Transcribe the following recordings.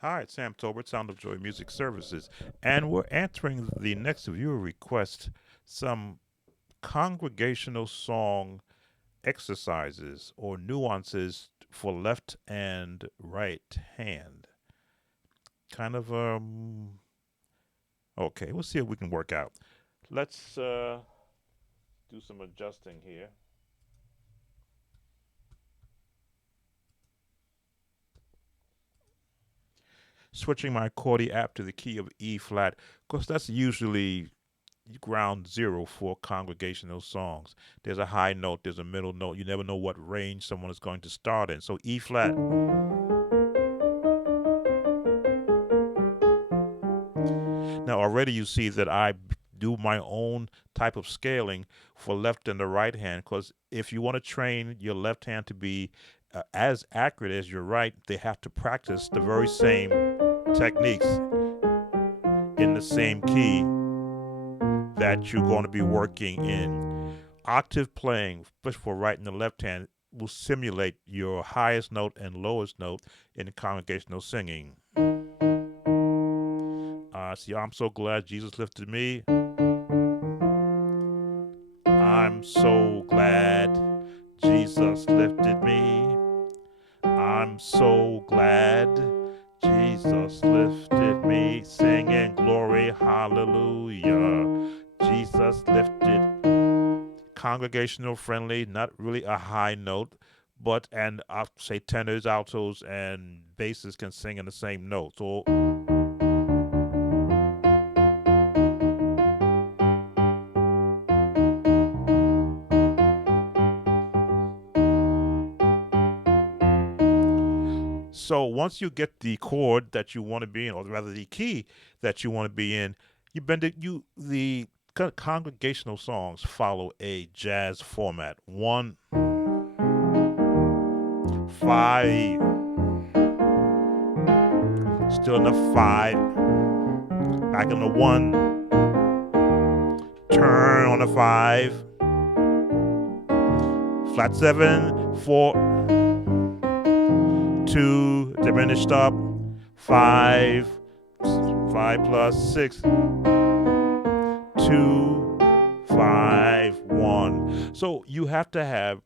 Hi, it's Sam Tolbert, Sound of Joy Music Services, and we're answering the next viewer request, some congregational song exercises or nuances for left and right hand. Kind of, okay, we'll see if we can work out. Let's do some adjusting here. Switching my Chordy app to the key of E flat, because that's usually ground zero for congregational songs. There's a high note, there's a middle note. You never know what range someone is going to start in. So E flat. Now already you see that I do my own type of scaling for left and the right hand, because if you want to train your left hand to be as accurate as your right, they have to practice the very same techniques in the same key that you're going to be working in. Octave playing, especially for right and the left hand, will simulate your highest note and lowest note in congregational singing. See, I'm so glad Jesus lifted me. I'm so glad Jesus lifted me. I'm so glad Jesus lifted me. Singing glory, hallelujah. Jesus lifted. Congregational friendly, not really a high note, but and I'll say tenors, altos, and basses can sing in the same note. So once you get the chord that you want to be in, or rather the key that you want to be in, you bend it. The congregational songs follow a jazz format. 1 5, still in the 5, back in the 1, turn on the 5, flat 7, 4, 2, diminished up, 5, 5 plus 6, 2, 5, 1. So you have to have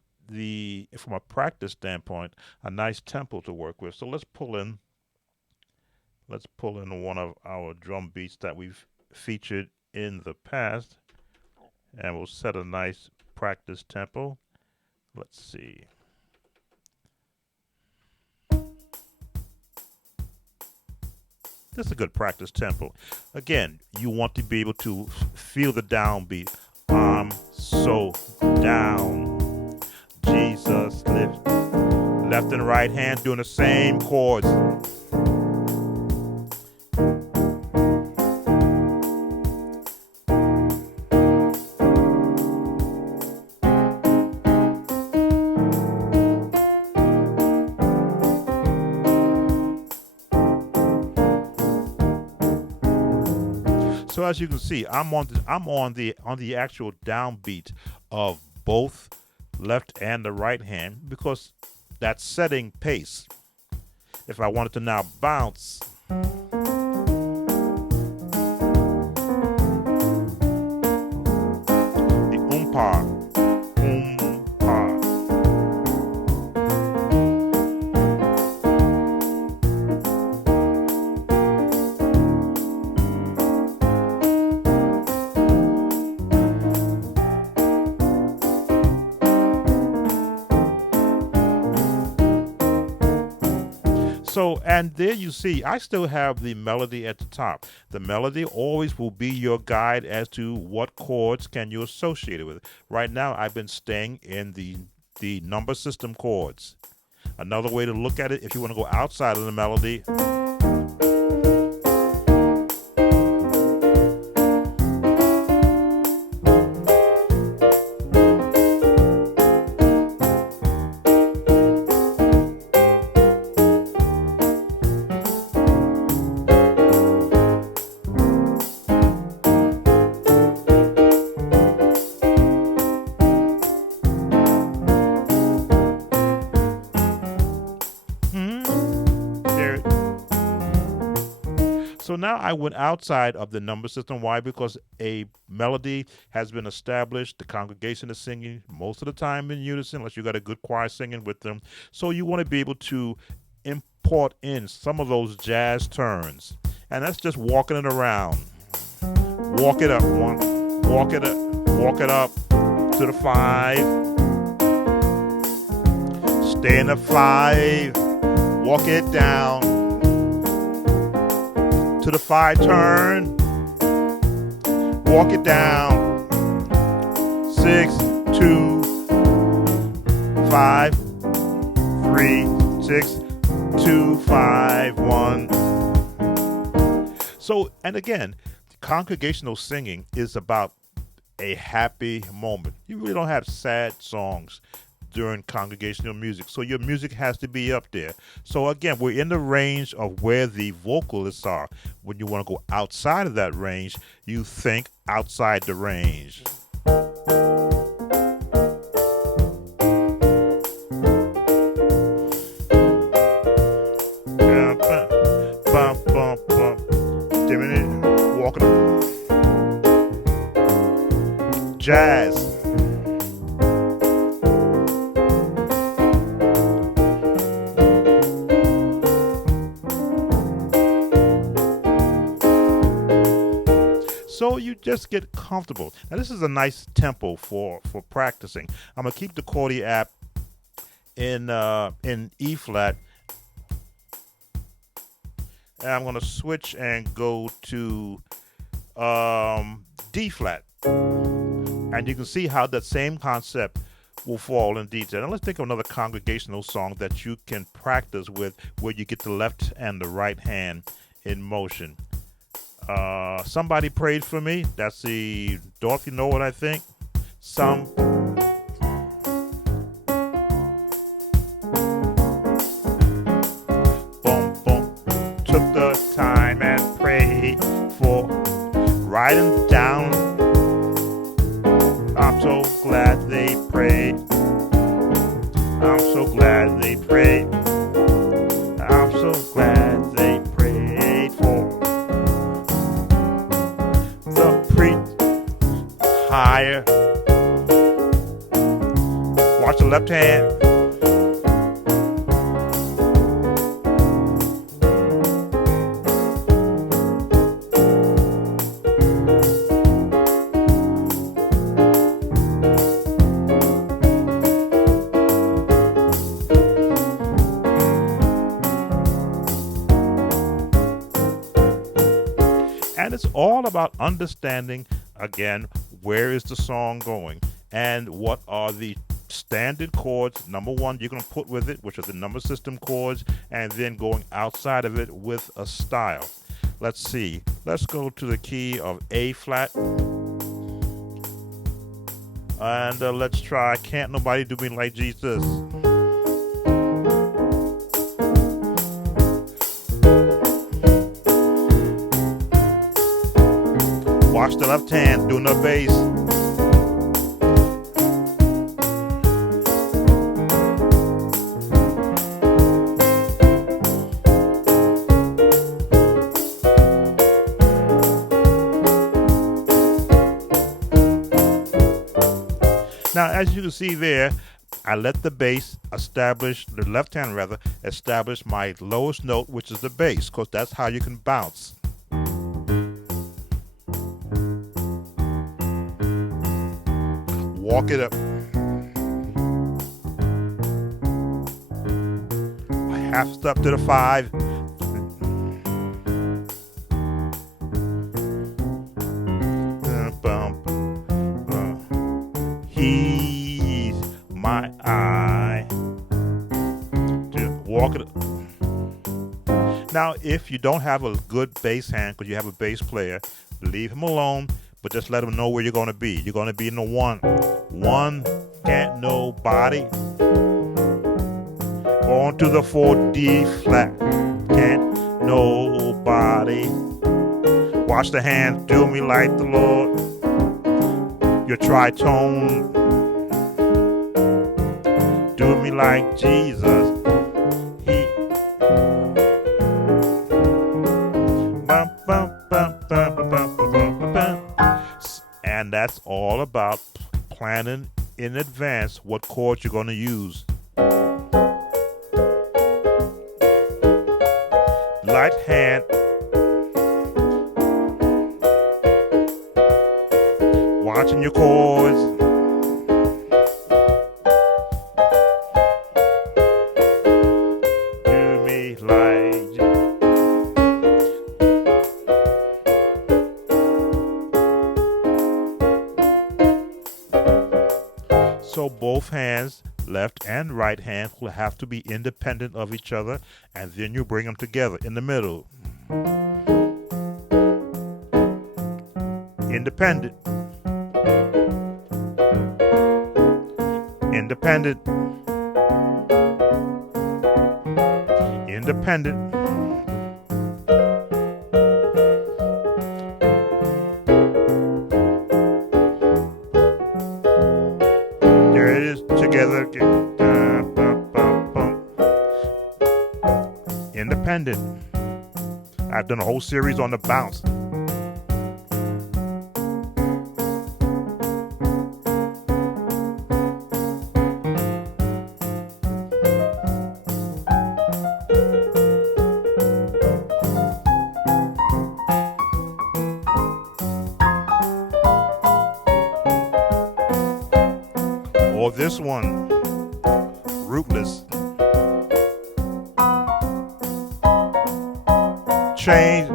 from a practice standpoint, a nice tempo to work with. So let's pull in one of our drum beats that we've featured in the past, and we'll set a nice practice tempo. Let's see. This is a good practice tempo. Again, you want to be able to feel the downbeat. I'm so down. Jesus lift. Left and right hand doing the same chords. So as you can see, I'm on the actual downbeat of both left and the right hand, because that's setting pace. If I wanted to now bounce, the umpa. So, and there you see, I still have the melody at the top. The melody always will be your guide as to what chords can you associate it with. Right now, I've been staying in the number system chords. Another way to look at it, if you want to go outside of the melody, there now I went outside of the number system. Why? Because a melody has been established. The congregation is singing most of the time in unison, unless you got a good choir singing with them. So you want to be able to import in some of those jazz turns. And that's just walking it around. Walk it up. Walk it up. Walk it up to the 5. Stay in the 5. Walk it down to the 5 turn. Walk it down. 6, 2, 5, 3, 6, 2, 5, 1. So, and again, congregational singing is about a happy moment. You really don't have sad songs during congregational music. So your music has to be up there. So again, we're in the range of where the vocalists are. When you want to go outside of that range, you think outside the range. Walking. Jazz. So you just get comfortable. Now this is a nice tempo for practicing. I'm gonna keep the chordy app in E flat, and I'm gonna switch and go to D flat, and you can see how that same concept will fall in detail. Now let's think of another congregational song that you can practice with, where you get the left and the right hand in motion. Somebody prayed for me. That's the Dorothy Norwood, I think. Boom, boom. Took the time and prayed for writing down. I'm so glad they prayed. I'm so glad they prayed. I'm so glad they prayed for the higher. Watch the left hand. And it's all about understanding, again, where is the song going and what are the standard chords. Number one, you're going to put with it, which are the number system chords, and then going outside of it with a style. Let's see. Let's go to the key of A flat. And let's try Can't Nobody Do Me Like Jesus. Watch the left hand doing the bass. Now, as you can see there, I let the bass establish, the left hand rather, establish my lowest note, which is the bass, because that's how you can bounce. Walk it up. Half step to the 5. He's my eye. Walk it up. Now, if you don't have a good bass hand, because you have a bass player, leave him alone, but just let him know where you're going to be. You're going to be in the 1. 1, can't nobody. On to the 4 D flat, can't nobody. Watch the hand, do me like the Lord. Your tritone, do me like Jesus. He, bum, bum. that's all about planning in advance what chords you're going to use. Light hand, watching your chords. Do me like so both hands, left and right hand, will have to be independent of each other, and then you bring them together in the middle. Independent. Independent. Independent. There it is, together. Independent. I've done a whole series on the bounce. Or this one, rootless. Change.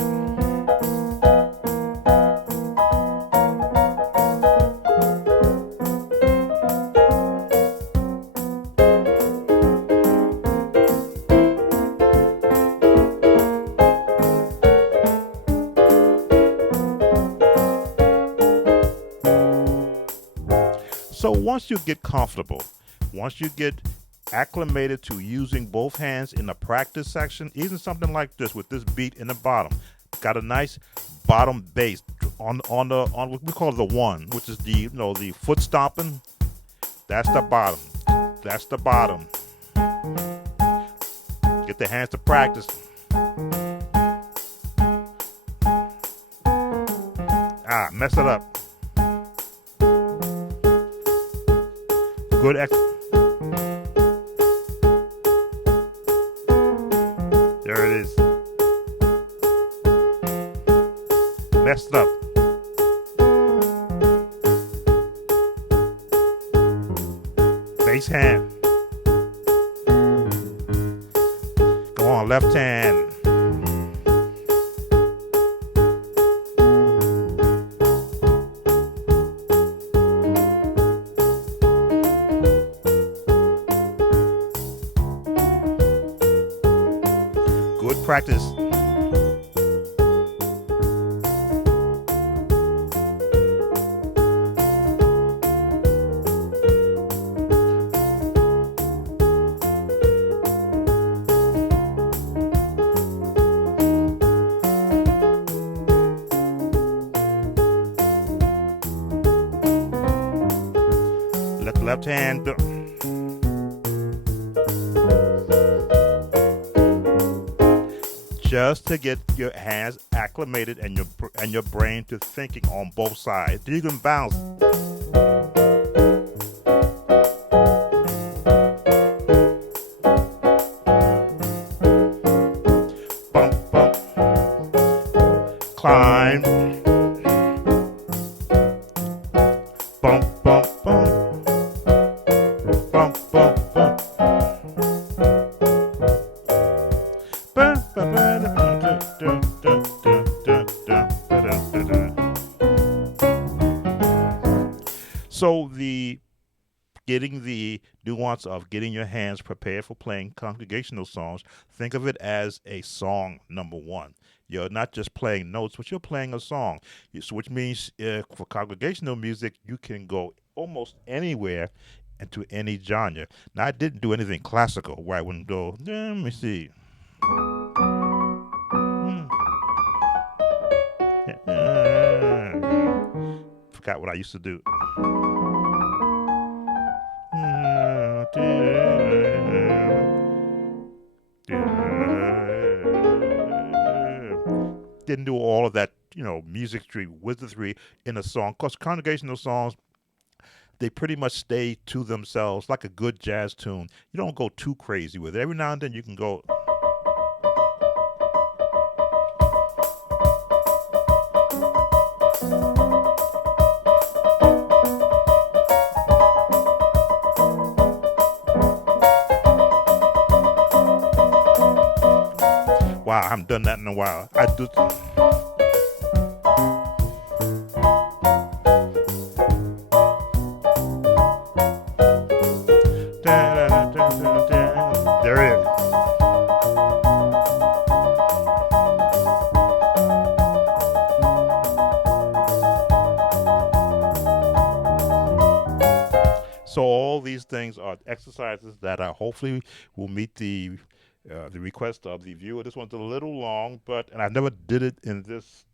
So once you get comfortable, once you get acclimated to using both hands in the practice section, even something like this with this beat in the bottom, got a nice bottom bass on what we call the one, which is the the foot stomping. That's the bottom. That's the bottom. Get the hands to practice. Mess it up. Good there it is. Messed up. Bass hand. Go on, left hand. Good practice. Let the left hand go. Just to get your hands acclimated and your brain to thinking on both sides. You can bounce. Bump, bump. Climb. Bump, bump, bump. Bump, bump, bump. So getting the nuance of getting your hands prepared for playing congregational songs, think of it as a song number one. You're not just playing notes, but you're playing a song, which means for congregational music, you can go almost anywhere into any genre. Now, I didn't do anything classical where I wouldn't go, let me see. Forgot what I used to do. Didn't do all of that musicry, wizardry in a song. Because congregational songs, they pretty much stay to themselves like a good jazz tune. You don't go too crazy with it. Every now and then you can go. Wow, I haven't done that in a while. I do. There it is. So all these things are exercises that hopefully will meet the request of the viewer. This one's a little long, and I never did it in this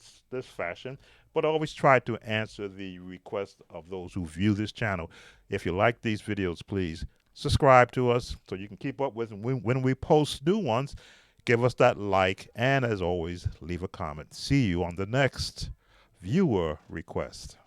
fashion, but I always try to answer the request of those who view this channel. If you like these videos, please subscribe to us so you can keep up with when we post new ones. Give us that like, and as always, leave a comment. See you on the next viewer request.